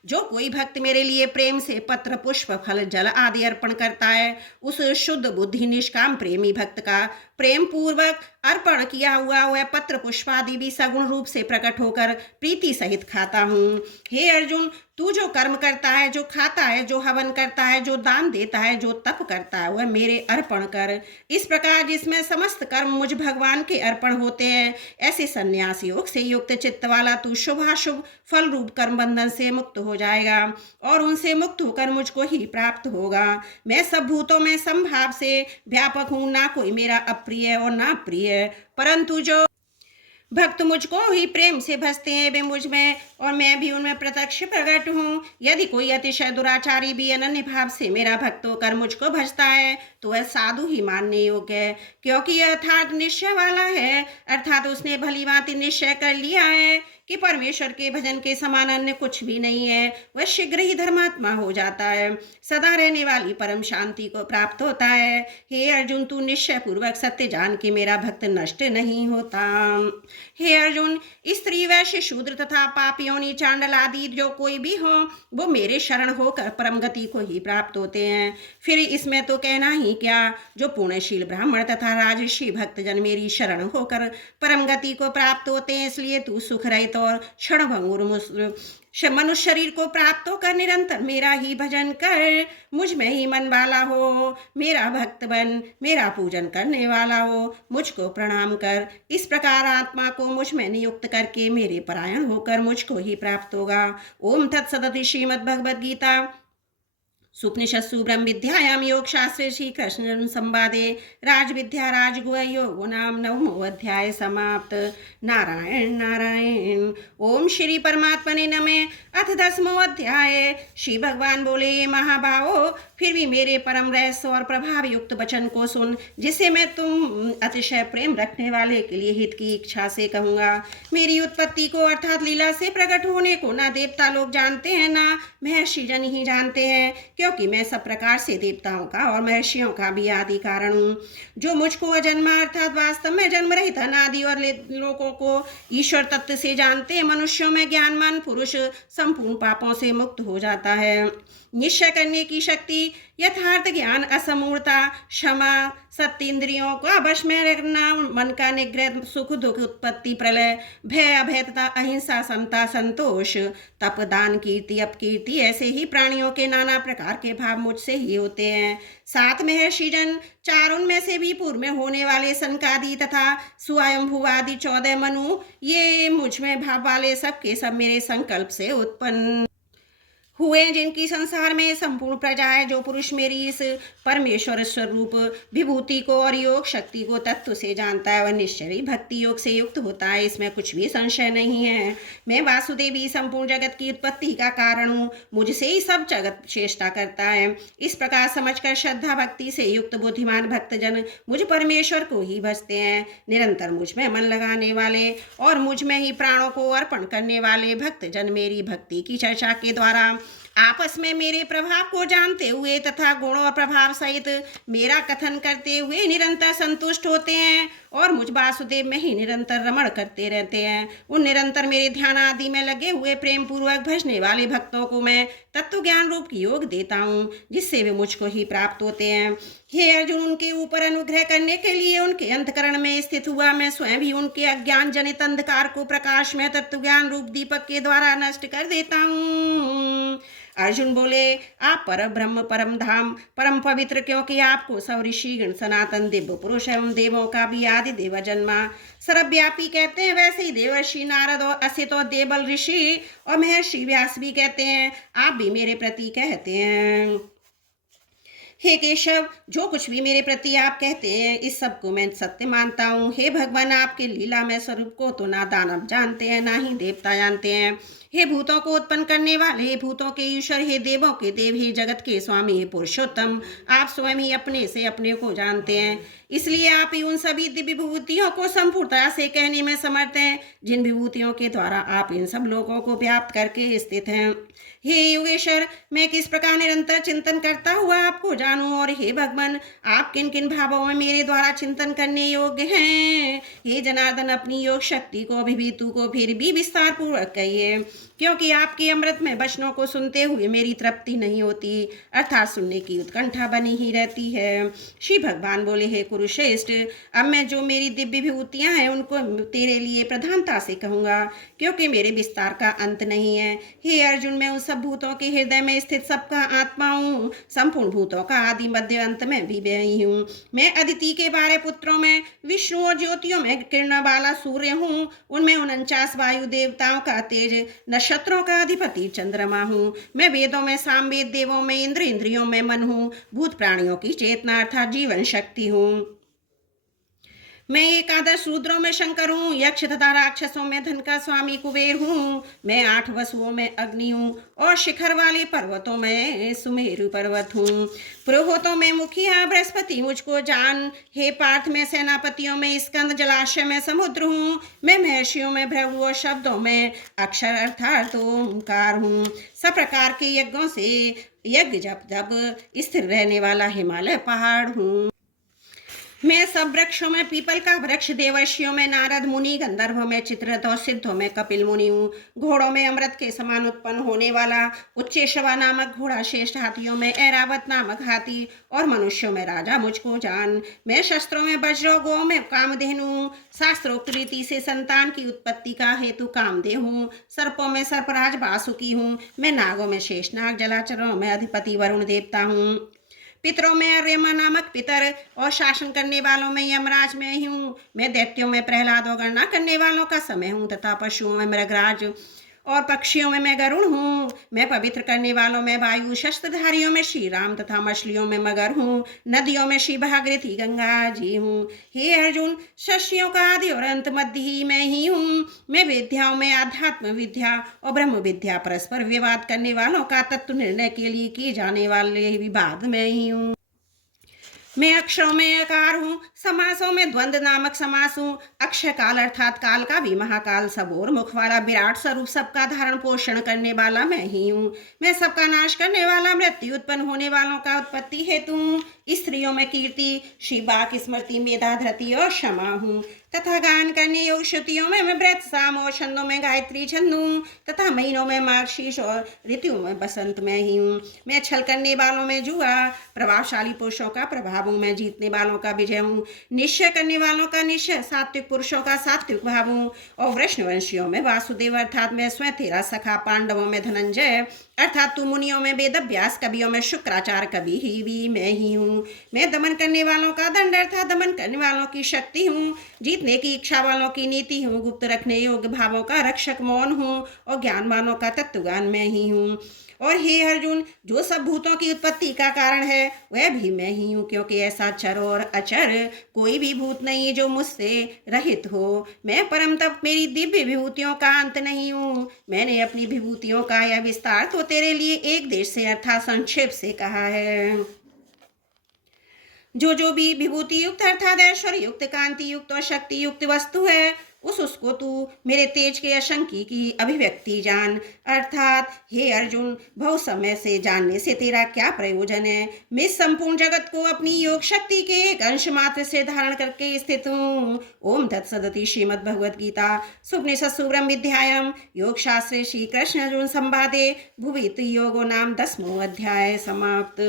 जो कोई भक्त मेरे लिए प्रेम से पत्र, पुष्प, फल, जल आदि अर्पण करता है, उस शुद्ध बुद्धि निष्काम प्रेमी भक्त का प्रेम पूर्वक अर्पण किया हुआ वह पत्र पुष्प आदि भी सगुण रूप से प्रकट होकर प्रीति सहित खाता हूँ। हे अर्जुन, तू जो कर्म करता है, जो खाता है, जो हवन करता है, जो दान देता है, जो तप करता है, वह मेरे अर्पण कर। इस प्रकार जिसमें समस्त कर्म मुझ भगवान के अर्पण होते हैं, ऐसे संन्यास योग से युक्त चित्त वाला तू शुभाशुभ फल रूप कर्म बंधन से मुक्त हो जाएगा और उनसे मुक्त होकर मुझको ही प्राप्त होगा। मैं सब भूतों में समभाव से व्यापक हूँ, ना कोई मेरा अप्रिय और ना प्रिय, परंतु जो भक्त मुझको ही प्रेम से भजते हैं, वे मुझ में और मैं भी उनमें प्रत्यक्ष प्रकट हूँ। यदि कोई अतिशय दुराचारी भी अनन्य भाव से मेरा भक्त होकर मुझको भजता है, तो वह साधु ही मानने योग्य है, क्योंकि यह अर्थात निश्चय वाला है, अर्थात उसने भली भांति निश्चय कर लिया है कि परमेश्वर के भजन के समान अन्य कुछ भी नहीं है। वह शीघ्र ही धर्मात्मा हो जाता है, सदा रहने वाली परम शांति को प्राप्त होता है। हे अर्जुन, तू निश्चय पूर्वक सत्य जान कि मेरा भक्त नष्ट नहीं होता। हे अर्जुन, स्त्री, वैश्य, शूद्र तथा पापियों, चांडल आदि जो कोई भी हो, वो मेरे शरण होकर परम गति को ही प्राप्त होते हैं। फिर इसमें तो कहना ही क्या, जो पुण्यशील ब्राह्मण तथा राजर्षि भक्तजन मेरी शरण होकर परम गति को प्राप्त होते हैं, इसलिए तू सुख रहित रहित और क्षणभंगुर मनुष्य शरीर को प्राप्त होकर निरंतर मेरा ही भजन कर, मुझ में ही मन वाला हो, मेरा भक्त बन, मेरा पूजन करने वाला हो, मुझको प्रणाम कर। इस प्रकार आत्मा को मुझ में नियुक्त करके मेरे परायण होकर मुझको ही प्राप्त होगा। ओम तत्सदिति श्रीमद्भगवद गीता सुपनिषत्सु ब्रह्म विद्यायाम योग शास्त्रे श्री कृष्ण संवादे राज विद्या राजगुह योग नाम नवमो अध्याय समाप्त। नारायण नारायण। ओम श्री परमात्मने नमः। अथ 10वां अध्याय। श्री भगवान बोले, ये महाभावो, फिर भी मेरे परम रहस्य और प्रभाव युक्त वचन को सुन, जिसे मैं तुम अतिशय प्रेम रखने वाले के लिए हित की इच्छा से कहूँगा। मेरी उत्पत्ति को अर्थात लीला से प्रकट होने को ना देवता लोग जानते हैं ना महर्षि जन ही जानते हैं, क्योंकि मैं सब प्रकार से देवताओं का और महर्षियों का भी आदि कारण हूँ। जो मुझको अजन्मा अर्थात वास्तव में जन्म रहित अनादि और लोगों को ईश्वर तत्व से जानते हैं, मनुष्यों में ज्ञानवान पुरुष संपूर्ण पापों से मुक्त हो जाता है। निश्चय करने की शक्ति, यथार्थ ज्ञान, असमूर्ता, क्षमा, सत्य, इंद्रियों का वश में रखना, मन का निग्रह, सुख दुख, उत्पत्ति प्रलय, भय अभय तथा अहिंसा, समता, संतोष, तप, दान, कीर्ति, अपकीर्ति, ऐसे ही प्राणियों के नाना प्रकार के भाव मुझसे ही होते हैं। 7 महर्षि जन, 4 उनमें से भी पूर्व में होने वाले सनकादि तथा स्वयंभू आदि 14 मनु, ये मुझ में भाव वाले सब के सब मेरे संकल्प से उत्पन्न हुए, जिनकी संसार में संपूर्ण प्रजा है। जो पुरुष मेरी इस परमेश्वर स्वरूप विभूति को और योग शक्ति को तत्व से जानता है, वह निश्चय ही भक्ति योग से युक्त होता है, इसमें कुछ भी संशय नहीं है। मैं वासुदेवी संपूर्ण जगत की उत्पत्ति का कारण हूँ, मुझसे ही सब जगत चेष्टा करता है। इस प्रकार समझकर श्रद्धा भक्ति से युक्त बुद्धिमान भक्तजन मुझ परमेश्वर को ही भजते हैं। निरंतर मुझ में मन लगाने वाले और मुझ में ही प्राणों को अर्पण करने वाले भक्तजन मेरी भक्ति की चर्चा के द्वारा आपस में मेरे प्रभाव को जानते हुए तथा गुण और प्रभाव सहित मेरा कथन करते हुए निरंतर संतुष्ट होते हैं और मुझ वासुदेव में ही निरंतर रमण करते रहते हैं। उन निरंतर मेरे ध्यान आदि में लगे हुए प्रेम पूर्वक भजने वाले भक्तों को मैं तत्व ज्ञान रूप की योग देता हूँ, जिससे वे मुझको ही प्राप्त होते हैं। हे अर्जुन, उनके ऊपर अनुग्रह करने के लिए उनके अंतकरण में स्थित हुआ मैं स्वयं भी उनके अज्ञान जनित अंधकार को प्रकाश में तत्व ज्ञान रूप दीपक के द्वारा नष्ट कर देता हूँ। अर्जुन बोले, आप पर ब्रह्म, परम धाम, परम पवित्र, क्योंकि आपको सब ऋषिगण, सनातन दिव्य पुरुष एवं देवों का भी आदि देव जन्मा सर्वव्यापी कहते हैं। वैसे ही देवर्षि नारद और असित और देवल ऋषि और महर्षि व्यास भी कहते हैं, आप भी मेरे प्रति कहते हैं। हे केशव, जो कुछ भी मेरे प्रति आप कहते हैं, इस सब को मैं सत्य मानता हूँ। हे भगवान, आपके लीला में स्वरूप को तो ना दानव जानते हैं, ना ही देवता जानते हैं। हे भूतों को उत्पन्न करने वाले, हे भूतों के ईश्वर, हे देवों के देव, हे जगत के स्वामी, हे पुरुषोत्तम, आप स्वयं ही अपने से अपने को जानते हैं। इसलिए आप ही उन सभी दिव्य विभूतियों को संपूर्णता से कहने में समर्थ हैं, जिन विभूतियों के द्वारा आप इन सब लोगों को व्याप्त करके स्थित हैं। हे योगेश्वर, मैं किस प्रकार निरंतर चिंतन करता हुआ आपको जानूं, और हे भगवान, आप किन किन भावों में मेरे द्वारा चिंतन करने योग्य हैं। हे जनार्दन, अपनी योग शक्ति को, अभिभूति को फिर भी विस्तार पूर्वक कहिए, क्योंकि आपके अमृत में वचनों को सुनते हुए मेरी तृप्ति नहीं होती, अर्थात सुनने की उत्कंठा बनी ही रहती है। श्री भगवान बोले, हे कुरुश्रेष्ठ, अब मैं जो मेरी दिव्य विभूतियां हैं उनको तेरे लिए प्रधानता से कहूँगा, क्योंकि मेरे विस्तार का अंत नहीं है। हे अर्जुन, मैं उन सब भूतों के हृदय में स्थित सबका आत्मा हूँ, संपूर्ण भूतों का आदि मध्य अंत में भी मैं ही हूँ। मैं अदिति के 12 पुत्रों में, विष्णु और ज्योतियों में किरण वाला सूर्य हूँ, उनमें 49 वायु देवताओं का तेज, नक्षत्रों का अधिपति चंद्रमा हूँ। मैं वेदों में सामवेद, देवों में इंद्र, इंद्रियों में मन हूँ, भूत प्राणियों की चेतना अर्थात जीवन शक्ति हूँ। मैं एकादश रुद्रों में शंकर हूँ, यक्ष तथा राक्षसों में धन का स्वामी कुबेर हूँ। मैं 8 वसुओं में अग्नि हूँ और शिखर वाले पर्वतों में सुमेरु पर्वत हूँ। पुरोहितों में मुखिया बृहस्पति मुझको जान। हे पार्थ, मैं सेनापतियों में स्कंद, जलाशय में समुद्र हूँ। मैं महर्षियों में भृगु और शब्दों में अक्षर अर्थात ओंकार हूँ। सब प्रकार के यज्ञों से यज्ञ जप जब स्थिर रहने वाला हिमालय पहाड़ हूँ। मैं सब वृक्षों में पीपल का वृक्ष, देवर्षियों में नारद मुनि, गंधर्वों में चित्ररथ और सिद्धों में कपिल मुनि हूँ। घोड़ों में अमृत के समान उत्पन्न होने वाला उच्चेश्वा नामक घोड़ा, श्रेष्ठ हाथियों में ऐरावत नामक हाथी और मनुष्यों में राजा मुझको जान। मैं शस्त्रों में वज्र, गौ में कामधेनु, शास्त्रोक्त रीति से संतान की उत्पत्ति का हेतु कामदेव हूँ। सर्पों में सर्पराज वासुकी हूँ। मैं नागों में शेषनाग, जलाचरों में अधिपति वरुण देवता हूँ। पितरों में अर्यमा नामक पितर और शासन करने वालों में यमराज में ही हूँ। मैं दैत्यों में प्रहलाद और गणना करने वालों का समय हूँ तथा पशुओं में मृगराज और पक्षियों में मैं गरुण हूँ। मैं पवित्र करने वालों में वायु, शस्त्रधारियों में श्री राम तथा मछलियों में मगर हूँ। नदियों में श्री भागीरथी गंगा जी हूँ। हे अर्जुन, शस्त्रियों का आदि और अंत मध्य ही मैं ही हूँ। मैं विद्याओं में आध्यात्म विद्या और ब्रह्म विद्या, परस्पर विवाद करने वालों का तत्व निर्णय के लिए किए जाने वाले विवाद में ही हूँ। मैं अक्षरों में अकार हूँ। समासों में द्वंद्व नामक समास हूँ। अक्षय काल अर्थात काल का भी महाकाल, सब और मुख वाला विराट स्वरूप, सबका धारण पोषण करने वाला मैं ही हूँ। मैं सबका नाश करने वाला, मृत्यु उत्पन्न होने वालों का उत्पत्ति हेतु हूँ। स्त्रियों में कीर्ति, शिवाक, स्मृति, मेधा, धृति और क्षमा हूँ तथा गान करने योग श्रुतियों में मैं व्रत, साम और छंदों में गायत्री छंद हूँ तथा महीनों में मार्गशीर्ष और ऋतुओं में बसंत में ही हूँ। मैं छल करने वालों में जुआ, प्रभावशाली पुरुषों का प्रभाव हूँ। मैं जीतने वालों का विजय हूँ। निश्चय करने वालों का निश्चय, सात्विक पुरुषों का सात्विक भाव हूँ। और वृष्णवंशियों में वासुदेव अर्थात मैं स्वयं तेरा सखा, पांडवों में धनंजय अर्थात तू, मुनियों में वेद व्यास, कवियों में शुक्राचार्य, कवि ही भी मैं ही हूँ। मैं दमन करने वालों का दंड अर्थात दमन करने वालों की शक्ति हूँ। जीतने की इच्छा वालों की नीति हूँ। गुप्त रखने योग्य भावों का रक्षक मौन हूँ और ज्ञानवानों का तत्वज्ञान मैं ही हूँ। और हे अर्जुन, जो सब भूतों की उत्पत्ति का कारण है वह भी मैं ही हूँ, क्योंकि ऐसा चर और अचर कोई भी भूत नहीं जो मुझसे रहित हो। मैं परम तप, मेरी दिव्य विभूतियों का अंत नहीं हूँ। मैंने अपनी विभूतियों का यह विस्तार तो तेरे लिए एक देश से अर्थात संक्षेप से कहा है। जो भी विभूति युक्त अर्थात ऐश्वर्य युक्त, कांति युक्त और शक्ति युक्त वस्तु है, उसको तू मेरे तेज के असंख्य की अभिव्यक्ति जान। अर्थात हे अर्जुन, बहु समय से जानने से तेरा क्या प्रयोजन है। मैं संपूर्ण जगत को अपनी योग शक्ति के एक अंश मात्र से धारण करके स्थित हूँ। ओम तत्सदिति। श्रीमद् भगवद गीता सुपनिषत्सु ब्रह्म विद्यायाम योग शास्त्रे श्री कृष्ण अर्जुन संवादे भुवित योगो नाम 10वां अध्याय समाप्त।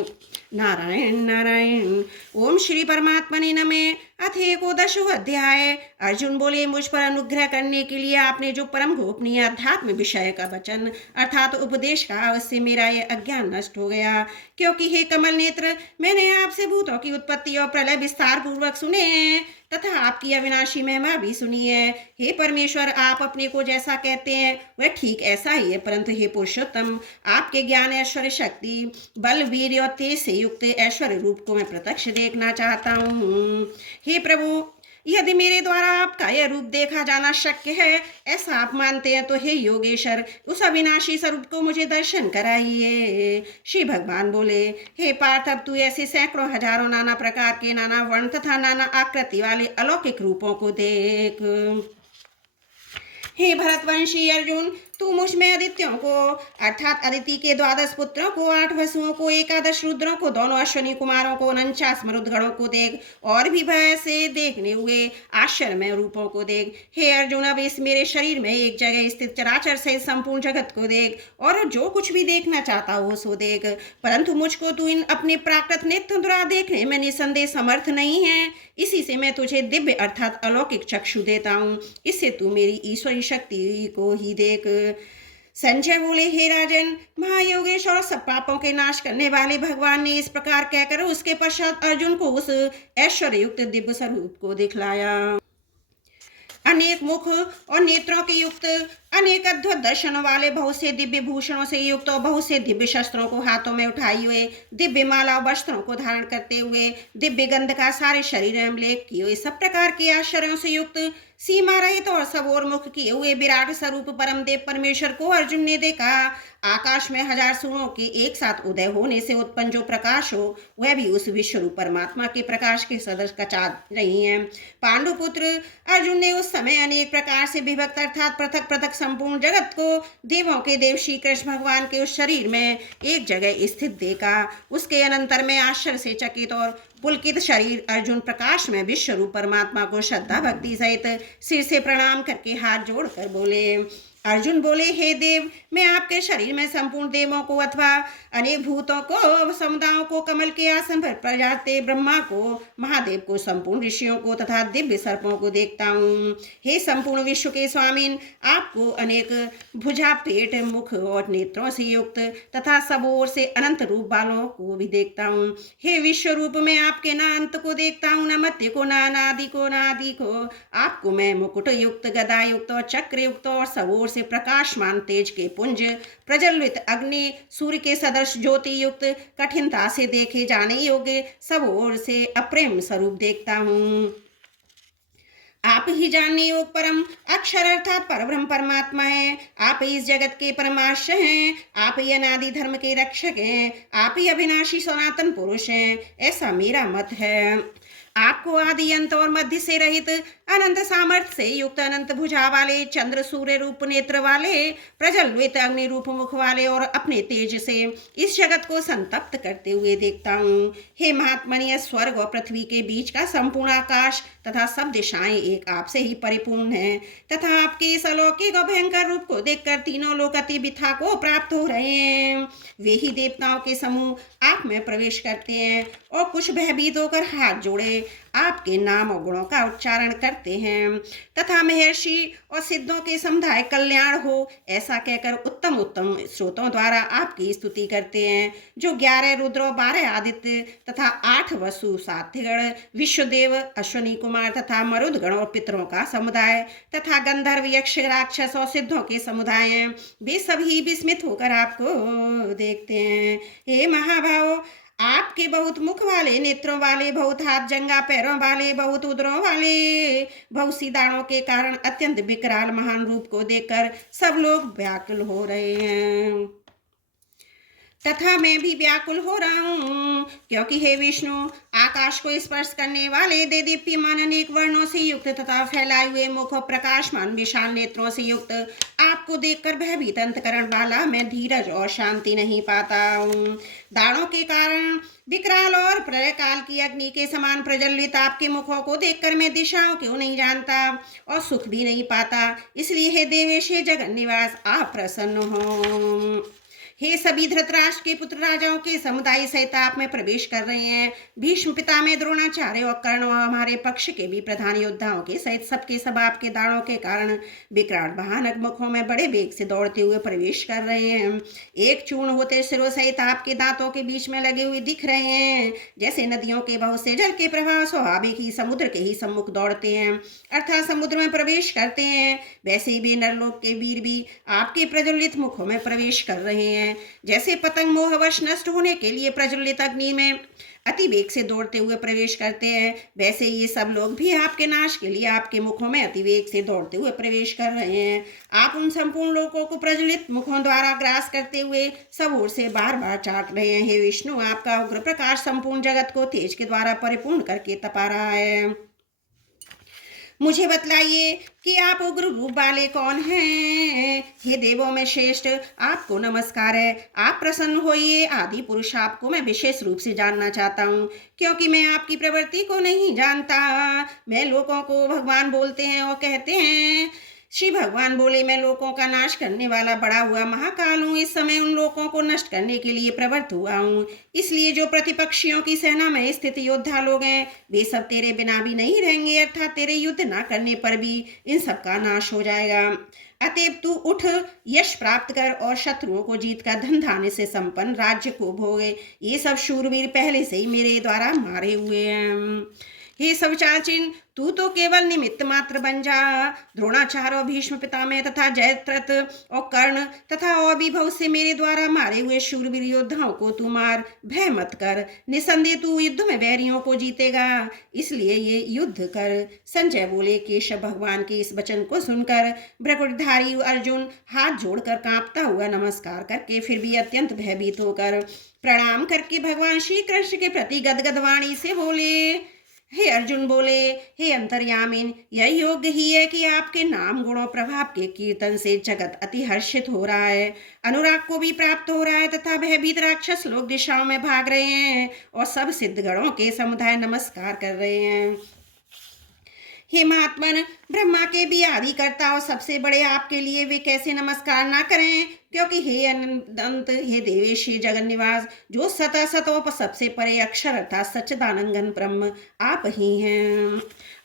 नारायण नारायण। ओम श्री परमात्मने नमः। अथ एकोदशो अध्याय। अर्जुन बोले, मुझ पर अनुग्रह करने के लिए आपने जो परम गोपनीय अध्यात्म विषय का वचन अर्थात उपदेश का, उससे मेरा यह अज्ञान नष्ट हो गया। क्योंकि हे कमल नेत्र, मैंने आपसे भूतों की उत्पत्ति और प्रलय विस्तार पूर्वक सुने हैं तथा आपकी अविनाशी महिमा भी सुनी है। हे परमेश्वर, आप अपने को जैसा कहते हैं वह ठीक ऐसा ही है, परंतु हे पुरुषोत्तम, आपके ज्ञान, ऐश्वर्य, शक्ति, बल, वीर्य और तेज से युक्त ऐश्वर्य रूप को मैं प्रत्यक्ष देखना चाहता हूँ। हे प्रभु, यदि मेरे द्वारा आपका यह रूप देखा जाना शक्य है, ऐसा आप मानते हैं, तो हे योगेश्वर, उस अविनाशी स्वरूप को मुझे दर्शन कराइए। श्री भगवान बोले, हे पार्थ, अब तू ऐसे सैकड़ों हजारों नाना प्रकार के, नाना वर्ण तथा नाना आकृति वाले अलौकिक रूपों को देख। हे भरतवंशी अर्जुन, तू मुझ में आदित्यों को अर्थात अदिति के 12 पुत्रों को, 8 वसुओं को, 11 रुद्रों को, दोनों अश्विनी कुमारों को, 49 मरुदगणों को देख और भी भय से देखने हुए आश्चर्यमय रूपों को देख। हे अर्जुन, अब इस मेरे शरीर में एक जगह स्थित चराचर सहित संपूर्ण जगत को देख और जो कुछ भी देखना चाहता हो सो देख, परंतु मुझको तू इन अपने प्राकृत नेत्र द्वारा देखने में निसंदेह समर्थ नहीं है। इसी से मैं तुझे दिव्य अर्थात अलौकिक चक्षु देता हूँ। इससे तू मेरी ईश्वरी शक्ति को ही देख। संजय बोले, हे राजन, महायोगेश और सब पापों के नाश करने वाले भगवान ने इस प्रकार कहकर उसके पश्चात अर्जुन को उस ऐश्वर्य युक्त दिव्य स्वरूप को दिखलाया। अनेक मुख और नेत्रों के युक्त, अनेक अद्भुत दर्शनों वाले, बहुत से दिव्य भूषणों से युक्त और बहुत से दिव्य शस्त्रों को हाथों में उठाए हुए, दिव्य माला वस्त्रों को धारण करते हुए, दिव्य गंध का सारे शरीर में लेप किए हुए, सब प्रकार के आश्चर्यों से युक्त, सीमा रहित और सब ओर मुख किए हुए विराट स्वरूप परमदेव परमेश्वर को अर्जुन ने देखा। आकाश में 1000 सूर्यों के एक साथ उदय होने से उत्पन्न जो प्रकाश हो, वह भी उस विश्वरूप परमात्मा के प्रकाश के सदृश कचा नहीं है। पांडुपुत्र अर्जुन ने उस समय अनेक प्रकार से विभक्त अर्थात पृथक पृथक संपूर्ण जगत को देवों के देव श्री कृष्ण भगवान के उस शरीर में एक जगह स्थित देखा। उसके अनंतर में आश्चर्य से चकित और पुलकित शरीर अर्जुन प्रकाश में विश्व रूप परमात्मा को श्रद्धा भक्ति सहित सिर से प्रणाम करके हाथ जोड़कर बोले। अर्जुन बोले, हे देव, मैं आपके शरीर में संपूर्ण देवों को अथवा अनेक भूतों को, समुदायों को, कमल के आसन पर प्रजाते ब्रह्मा को, महादेव को, संपूर्ण ऋषियों को तथा दिव्य सर्पों को देखता हूँ। हे संपूर्ण विश्व के स्वामीन, आपको अनेक भुजा, पेट, मुख और नेत्रों से युक्त तथा सब ओर से अनंत रूप वालों को भी देखता हूँ। हे विश्व रूप, मैं आपके न अंत को देखता हूँ, न मध्य को, न अनादि को, न आदि को। आपको मैं मुकुट युक्त, गदा युक्त और चक्र युक्त और सब ओर से प्रकाशमान तेज के पुंज, प्रज्वलित अग्नि, सूर्य के सदृश ज्योति युक्त, कठिनता से देखे जाने योग्य सब ओर से अप्रेम स्वरूप देखता हूँ। आप ही जानने योग परम अक्षर अर्थात परब्रह्म परमात्मा है। आप ही इस जगत के परमाश्य हैं। आप ही अनादि धर्म के रक्षक हैं। आप ही अविनाशी सनातन पुरुष हैं, ऐसा मेरा मत है। आपको आदि अंत और मध्य से रहित, अनंत सामर्थ्य से युक्त, अनंत भुजा वाले, चंद्र सूर्य रूप नेत्र वाले, प्रज्वलित अग्नि रूप मुख वाले और अपने तेज से इस जगत को संतप्त करते हुए देखता हूँ। हे महात्मनीय, स्वर्ग और पृथ्वी के बीच का संपूर्ण आकाश तथा सब दिशाएं एक आपसे ही परिपूर्ण है तथा आपके इस अलौकिक और भयंकर रूप को देखकर तीनों लोग अति बिथा को प्राप्त हो रहे हैं। वे ही देवताओं के समूह आप में प्रवेश करते हैं और कुछ भयभीत होकर हाथ जोड़े आपके नाम और गुणों का उच्चारण करते हैं तथा महर्षि और सिद्धों के समुदाय कल्याण हो ऐसा कहकर उत्तम उत्तम स्रोतों द्वारा आपकी स्तुति करते हैं। जो 11 रुद्र, 12 आदित्य तथा 8 वसु, 7 गण, विश्वदेव, अश्वनी कुमार तथा मरुदगण और पितरों का समुदाय तथा गंधर्व, यक्ष, राक्षस और सिद्धों के समुदाय हैं, वे सभी विस्मित होकर आपको देखते हैं। हे महाभाव, आपके बहुत मुख वाले, नेत्रों वाले, बहुत हाथ जंगा पैरों वाले, बहुत उदरों वाले, बहुत सी दाढ़ों के कारण अत्यंत विकराल महान रूप को देखकर सब लोग व्याकुल हो रहे हैं तथा मैं भी व्याकुल हो रहा हूँ, क्योंकि हे विष्णु, आकाश को स्पर्श करने वाले, दे दीप्यमान अनेक वर्णों से युक्त तथा फैलाए हुए मुख और प्रकाशमान विशाल नेत्रों से युक्त आपको देखकर भयभीत अंतकरण वाला मैं धीरज और शांति नहीं पाता हूँ। दाढ़ों के कारण विकराल और प्रलय काल की अग्नि के समान प्रज्वलित आपके मुखों को देखकर मैं दिशाओं क्यों नहीं जानता और सुख भी नहीं पाता। इसलिए हे देवेश, हे जगन निवास, आप प्रसन्न हो। हे सभी धृतराष्ट्र के पुत्र राजाओं के समुदाय सहित आप में प्रवेश कर रहे हैं। भीष्म पितामह, द्रोणाचार्य और कर्ण और हमारे पक्ष के भी प्रधान योद्धाओं के सहित सबके सब आपके दाढ़ों के कारण विकराल भयानक मुखों में बड़े वेग से दौड़ते हुए प्रवेश कर रहे हैं। एक चूर्ण होते सिरों सहित आपके दांतों के बीच में लगे हुए दिख रहे हैं। जैसे नदियों के बहुत से जल के प्रवाह स्वाभाविक ही समुद्र के ही सम्मुख दौड़ते हैं अर्थात समुद्र में प्रवेश करते हैं, वैसे ही वे नरलोक के वीर भी आपके प्रज्वलित मुखों में प्रवेश कर रहे हैं। जैसे पतंग मोहवश नष्ट होने के लिए प्रज्वलित अग्नि में अति वेग से दौड़ते हुए प्रवेश करते हैं, वैसे ये सब लोग भी आपके नाश के लिए आपके मुखों में अति वेग से दौड़ते हुए प्रवेश कर रहे हैं। आप उन संपूर्ण लोगों को प्रज्वलित मुखों द्वारा ग्रास करते हुए सब ओर से बार बार चाट रहे हैं। हे विष्णु, आपका उग्र प्रकाश संपूर्ण जगत को तेज के द्वारा परिपूर्ण करके तपा रहा है। मुझे बतलाइए कि आप उग्र रूप वाले कौन हैं? हे देवों में श्रेष्ठ, आपको नमस्कार है। आप प्रसन्न होइए। आदि पुरुष, आपको मैं विशेष रूप से जानना चाहता हूँ, क्योंकि मैं आपकी प्रवृत्ति को नहीं जानता। मैं लोगों को भगवान बोलते हैं और कहते हैं। श्री भगवान बोले, मैं लोगों का नाश करने वाला बड़ा हुआ महाकाल हूँ। इस समय उन लोगों को नष्ट करने के लिए प्रवृत्त हुआ हूँ। इसलिए जो प्रतिपक्षियों की सेना में स्थित योद्धा लोग हैं, वे सब तेरे बिना भी नहीं रहेंगे, अर्थात तेरे युद्ध ना करने पर भी इन सब का नाश हो जाएगा। अतएव तू उठ, यश प्राप्त कर और शत्रुओं को जीत कर धन धान्य से संपन्न राज्य को भोगे। ये सब शूरवीर पहले से ही मेरे द्वारा मारे हुए हैं। हे सब चाचिन, तू तो केवल निमित्त मात्र बन जा। द्रोणाचार्य और भीष्म पितामह तथा जयद्रथ और कर्ण तथा और भी बहुत से मेरे द्वारा मारे हुए शूरवीर योद्धाओं को तू मार, भय मत कर। निसंदेह तू युद्ध में बैरियों को जीतेगा, इसलिए ये युद्ध कर। संजय बोले। केशव भगवान के इस वचन को सुनकर भ्रकुटधारी अर्जुन हाथ जोड़कर कांपता हुआ नमस्कार करके फिर भी अत्यंत भयभीत होकर प्रणाम करके भगवान श्री कृष्ण के प्रति गदगद वाणी से बोले, हे अर्जुन बोले, हे अंतर्यामिन, यह योग्य ही है कि आपके नाम गुणों प्रभाव के कीर्तन से जगत अति हर्षित हो रहा है, अनुराग को भी प्राप्त हो रहा है तथा भयभीत राक्षस लोग दिशाओं में भाग रहे हैं और सब सिद्धगणों के समुदाय नमस्कार कर रहे हैं। हे महात्मन, ब्रह्मा के भी आदि करता और सबसे बड़े आपके लिए वे कैसे नमस्कार ना करें, क्योंकि हे अनंत, हे देवेश, हे जगन निवास, जो सत असतों सबसे परे अक्षर अर्थात सच्चिदानंद ब्रह्म आप ही हैं।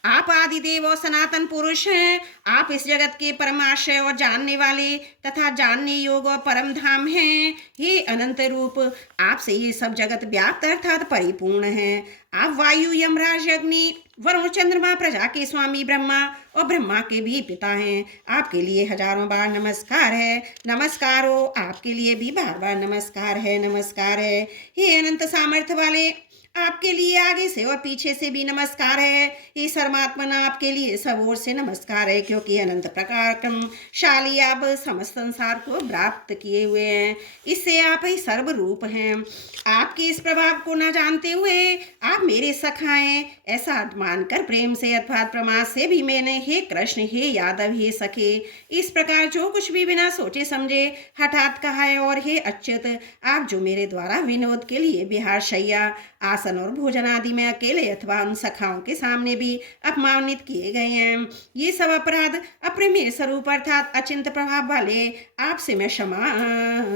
आप आदिदेव और सनातन पुरुष हैं। आप इस जगत के परमाशय और जानने वाले तथा जानने योग और परम धाम हैं। हे अनंत रूप, आपसे ये सब जगत व्याप्त अर्थात परिपूर्ण है। आप वायु, यमराज, अग्नि, वरुण, चंद्रमा, प्रजा के स्वामी ब्रह्मा और ब्रह्मा के भी पिता हैं। आपके लिए हजारों बार नमस्कार है, नमस्कार हो। आपके लिए भी बार बार नमस्कार है, नमस्कार है। हे अनंत सामर्थ्य वाले, आपके लिए आगे से और पीछे से भी नमस्कार है। हे सर्वात्मन, आपके लिए सब ओर से नमस्कार है, क्योंकि अनंत प्रकारशाली आप समस्त संसार को प्राप्त किए हुए हैं। इससे आप ही सर्वरूप हैं। आपके इस प्रभाव को न जानते हुए आप मेरे सखा हैं, ऐसा मानकर प्रेम से अथवा प्रमाद से भी मैंने हे कृष्ण, हे यादव, हे सखे, इस प्रकार जो कुछ भी बिना सोचे समझे हठात कहा है। और हे अच्युत, आप जो मेरे द्वारा विनोद के लिए विहार, शैया, आसन और भोजन आदि में अकेले अथवा उन सखाओं के सामने भी अपमानित किए गए हैं, ये सब अपराध अप्रमेय स्वरूप अर्थात अचिंत प्रभाव वाले आपसे मैं क्षमा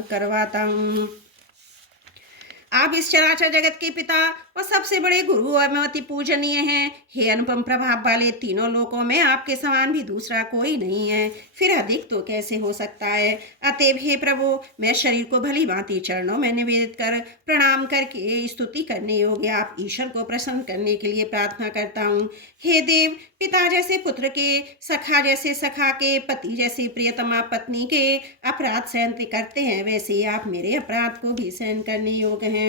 करवाता हूँ। आप इस चराचर जगत के पिता और सबसे बड़े गुरु और अति पूजनीय हैं। हे अनुपम प्रभाव वाले, तीनों लोकों में आपके समान भी दूसरा कोई नहीं है, फिर अधिक तो कैसे हो सकता है। अतएव हे प्रभु, मैं शरीर को भली भांति चरणों में निवेदित कर प्रणाम करके स्तुति करने योग्य आप ईश्वर को प्रसन्न करने के लिए प्रार्थना करता हूँ। हे देव, पिता जैसे पुत्र के, सखा जैसे सखा के, पति जैसे प्रियतमा पत्नी के अपराध सहन करते हैं, वैसे ही आप मेरे अपराध को भी सहन करने योग्य हैं।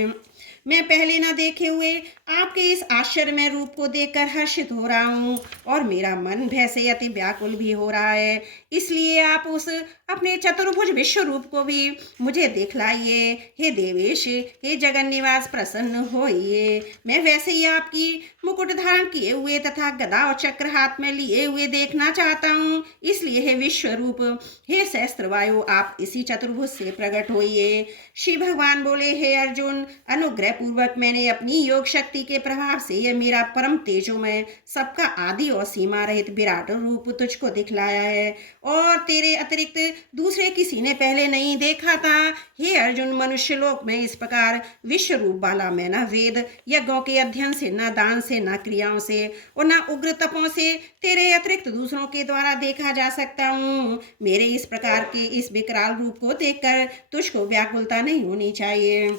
मैं पहले न देखे हुए आपके इस आश्चर्यमय रूप को देखकर हर्षित हो रहा हूँ और मेरा मन भय से अति व्याकुल भी हो रहा है। इसलिए आप उस अपने चतुर्भुज विश्व रूप को भी मुझे दिखलाइए। हे देवेश, हे जगन निवास, प्रसन्न होइए। मैं वैसे ही आपकी मुकुट धारण किए हुए तथा गदा और चक्र हाथ में लिए हुए देखना चाहता हूँ। इसलिए हे विश्व रूप, हे सहस्त्र वायु, आप इसी चतुर्भुज से प्रकट होइए। श्री भगवान बोले, हे अर्जुन, अनुग्रह पूर्वक मैंने अपनी योग शक्ति के प्रभाव से यह मेरा परम तेजोमय, सबका आदि और सीमा रहित विराट रूप तुझको दिखलाया है और तेरे अतिरिक्त दूसरे किसी ने पहले नहीं देखा था। हे अर्जुन, मनुष्य लोक में इस प्रकार विश्व रूप वाला मैं न वेद यज्ञों के अध्ययन से, न दान से, न क्रियाओं से और न उग्र तपों से तेरे अतिरिक्त दूसरों के द्वारा देखा जा सकता हूँ। मेरे इस प्रकार के इस विकराल रूप को देखकर तुझको व्याकुलता नहीं होनी चाहिए,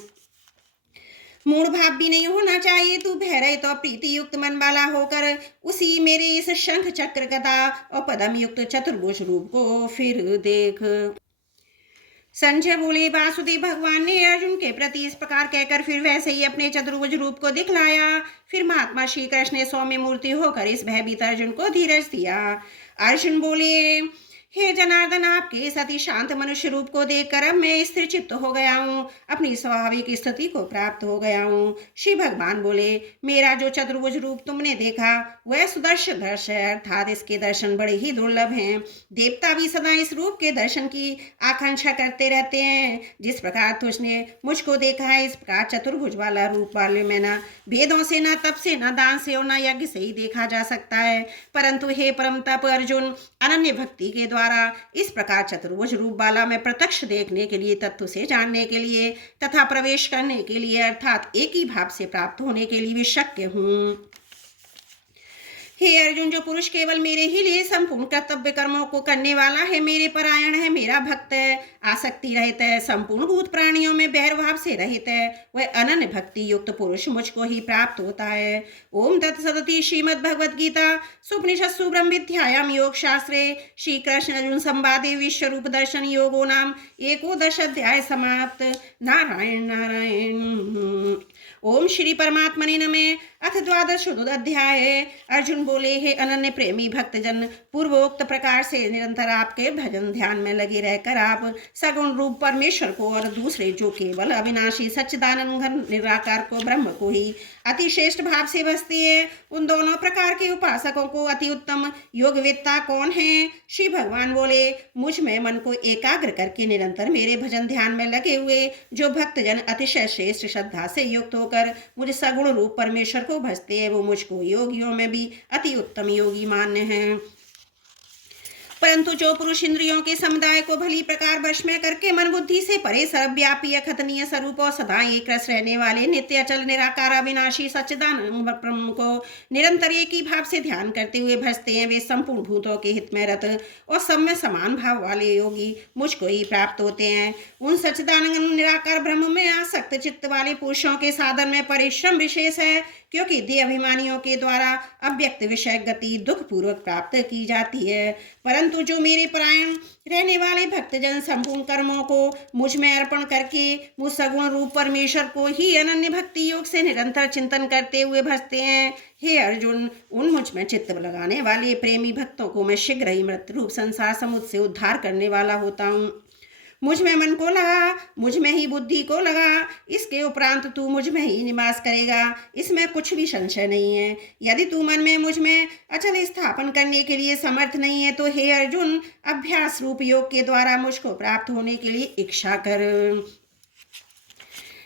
मूढ़ भाव भी नहीं होना चाहिए। तू भय तो प्रीति युक्त मन वाला होकर उसी मेरे इस शंख, चक्र, गदा और पदम युक्त चतुर्भुज रूप को फिर देख। संजय बोले, वासुदेव भगवान ने अर्जुन के प्रति इस प्रकार कहकर फिर वैसे ही अपने चतुर्भुज रूप को दिखलाया। फिर महात्मा श्री कृष्ण ने सौम्य मूर्ति होकर इस भयभीत अर्जुन को धीरज दिया। अर्जुन बोले, हे जनार्दन, आपके इस अति शांत मनुष्य रूप को देखकर अब मैं स्थिर चित्त हो गया हूँ, अपनी स्वाभाविक स्थिति को प्राप्त हो गया हूँ। श्री भगवान बोले, मेरा जो चतुर्भुज रूप तुमने देखा वह सुदर्शन दर्श है, अर्थात इसके दर्शन बड़े ही दुर्लभ हैं। देवता भी सदा इस रूप के दर्शन की आकांक्षा करते रहते हैं। जिस प्रकार तुझने मुझको देखा है, इस प्रकार चतुर्भुज वाला रूप वाले में न वेदों से, न तप से, न दान से और न यज्ञ से ही देखा जा सकता है, परंतु हे परम तप अर्जुन, अनन्य भक्ति के द्वारा इस प्रकार चतुर्भुज रूप वाला मैं प्रत्यक्ष देखने के लिए, तत्व से जानने के लिए तथा प्रवेश करने के लिए अर्थात एक ही भाव से प्राप्त होने के लिए भी शक्य हूँ। हे अर्जुन, जो पुरुष केवल मेरे ही लिए संपूर्ण कर्तव्य कर्मों को करने वाला है, मेरे परायण है, मेरा भक्त है, आसक्ति रहित है, संपूर्ण भूत प्राणियों में बैरभाव से रहित है, वह अनन्य भक्ति युक्त पुरुष मुझको ही प्राप्त होता है। ओम तत्सदिति श्रीमद् भगवद गीता सुपनिषत्सु ब्रह्म विद्यायाम योग शास्त्रे श्री कृष्ण अर्जुन संवादे विश्व रूप दर्शन योगो नाम एकोदश अध्याय समाप्त। नारायण नारायण। ओम श्री परमात्मने नमः। अथ द्वादशोऽध्याय। अर्जुन बोले, हे अनन्य प्रेमी भक्तजन, पूर्वोक्त प्रकार से निरंतर आपके भजन ध्यान में लगे रहकर आप सगुण रूप परमेश्वर को और दूसरे जो केवल अविनाशी सच्चिदानंद घन निराकार को ब्रह्म को ही अति श्रेष्ठ भाव से बसते हैं, उन दोनों प्रकार के उपासकों को अति उत्तम योगवेत्ता कौन है? श्री भगवान बोले, मुझ में मन को एकाग्र करके निरंतर मेरे भजन ध्यान में लगे हुए जो भक्तजन अतिशय श्रेष्ठ श्रद्धा से युक्त होकर मुझ सगुण रूप परमेश्वर को भजते हैं, वो मुझको योगियों में भी अति उत्तम योगी मान्य हैं। परंतु जो पुरुष इंद्रियों के समुदाय को भली प्रकार वश में करके मन बुद्धि से परे सर्वव्यापी अखतनीय स्वरूप और सदा एक रस रहने वाले नित्य अचल निराकार अविनाशी सच्चिदानंद ब्रह्म को निरंतर एक ही भाव से ध्यान करते हुए भजते हैं, वे संपूर्ण भूतों के हित में रत और सब में समान भाव वाले योगी मुझको ही प्राप्त होते हैं। उन सच्चिदानंद निराकार ब्रह्म में आसक्त चित्त वाले पुरुषों के साधन में परिश्रम विशेष है, क्योंकि देह अभिमानियों के द्वारा अव्यक्त विषय गति दुख पूर्वक प्राप्त की जाती है। परंतु जो मेरे परायण रहने वाले भक्तजन संपूर्ण कर्मों को मुझ में अर्पण करके मुझ सगुण रूप परमेश्वर को ही अनन्य भक्ति योग से निरंतर चिंतन करते हुए भजते हैं, हे अर्जुन, उन मुझ में चित्त लगाने वाले प्रेमी भक्तों को मैं शीघ्र ही मृत रूप संसार समुद्र से उद्धार करने वाला होता हूँ। मुझ में मन को लगा, मुझ में ही बुद्धि को लगा, इसके उपरांत तू मुझ में ही निवास करेगा, इसमें कुछ भी संशय नहीं है। यदि तू मन में मुझ में अचल स्थापन करने के लिए समर्थ नहीं है तो हे अर्जुन, अभ्यास रूप योग के द्वारा मुझको प्राप्त होने के लिए इच्छा कर।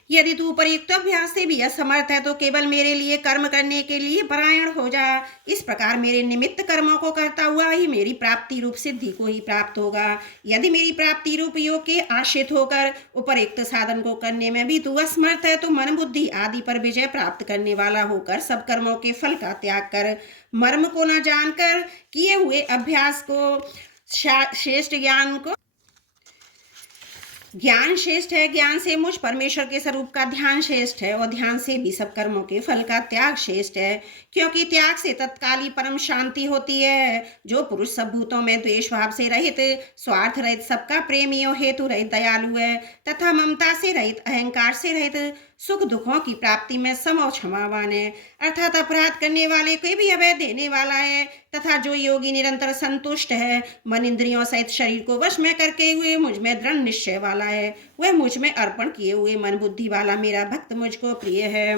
यदि तू उपयुक्त अभ्यास से भी असमर्थ है तो केवल मेरे लिए कर्म करने के लिए परायण हो जा। इस प्रकार मेरे निमित्त कर्मों को करता हुआ ही मेरी प्राप्ति रूप सिद्धि को ही प्राप्त होगा। यदि मेरी प्राप्ति रूप योग के आश्रित होकर उपयुक्त साधन को करने में भी तू असमर्थ है तो मन बुद्धि आदि पर विजय प्राप्त करने वाला होकर सब कर्मों के फल का त्याग कर, मर्म को न जानकर किए हुए अभ्यास को श्रेष्ठ ज्ञान श्रेष्ठ है, ज्ञान से मुझ परमेश्वर के स्वरूप का ध्यान श्रेष्ठ है और ध्यान से भी सब कर्मों के फल का त्याग श्रेष्ठ है, क्योंकि त्याग से तत्काली परम शांति होती है। जो पुरुष सब भूतों में द्वेष भाव से रहित, स्वार्थ रहित, सबका प्रेमी और हेतु रहित दयालु है तथा ममता से रहित, अहंकार से रहित, सुख दुखों की प्राप्ति में सम और क्षमावान है, अर्थात अपराध करने वाले को भी अभय देने वाला है, तथा जो योगी निरंतर संतुष्ट है, मन इंद्रियों सहित शरीर को वश में करके हुए मुझ में दृढ़ निश्चय वाला है, वह मुझ में अर्पण किए हुए मन बुद्धि वाला मेरा भक्त मुझको प्रिय है।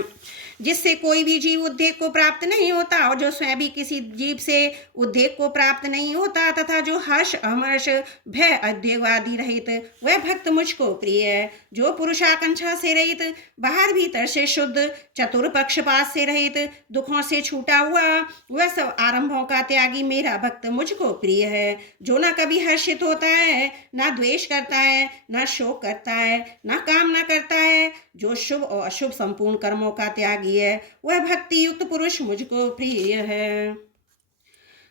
जिससे कोई भी जीव उद्वेग को प्राप्त नहीं होता और जो स्वयं भी किसी जीव से उद्वेग को प्राप्त नहीं होता, तथा जो हर्ष अमर्ष भय उद्वेग आदि रहित, वह भक्त मुझको प्रिय है। जो पुरुष आकांक्षा से रहित, बाहर भीतर से शुद्ध, चतुर पक्षपात से रहित, दुखों से छूटा हुआ, वह सब आरंभों का त्यागी मेरा भक्त मुझको प्रिय है। जो न कभी हर्षित होता है, न द्वेष करता है, न शोक करता है, न कामना करता है, जो शुभ और अशुभ संपूर्ण कर्मों का त्यागी है, वह भक्ति युक्त पुरुष मुझको प्रिय है।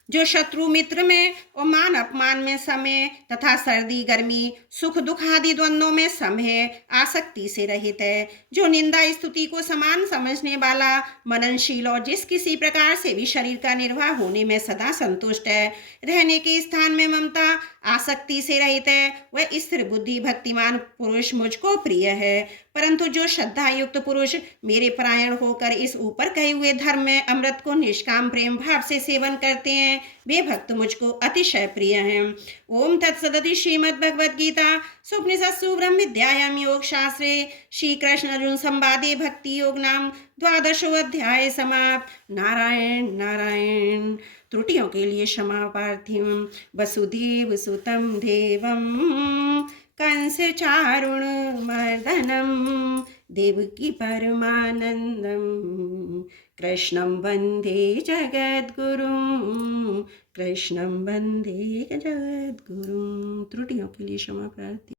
जो शत्रु मित्र में और मान अपमान में समय तथा सर्दी गर्मी सुख दुख आदि द्वंद्वों में समय आसक्ति से रहित है, जो निंदा स्तुति को समान समझने वाला मननशील और जिस किसी प्रकार से भी शरीर का निर्वाह होने में सदा संतुष्ट है, रहने के स्थान में ममता आसक्ति से रहित है, वह स्थिर बुद्धि भक्तिमान पुरुष मुझको प्रिय है। परंतु जो श्रद्धा युक्त पुरुष मेरे परायण होकर इस ऊपर कहे हुए धर्म में अमृत को निष्काम प्रेम भाव से सेवन करते हैं, वे भक्त मुझको अतिशय प्रिय हैं। ओम तत्सदिति श्रीमद्भगवद गीता सुपनिषत्सु ब्रह्म विद्यायां योग शास्त्रे श्री कृष्ण अर्जुन संवादे भक्ति योग नाम 12वां अध्याय समाप्त। नारायण नारायण। त्रुटियों के लिए क्षमा पार्थिवम। वसुदेव सुतम देवम कंस चारुण मर्दनम देवकी परमानंदम कृष्णं वंदे जगद्गुरुं कृष्णं वंदे जगद्गुरुं। त्रुटियों के लिए क्षमा प्रार्थी।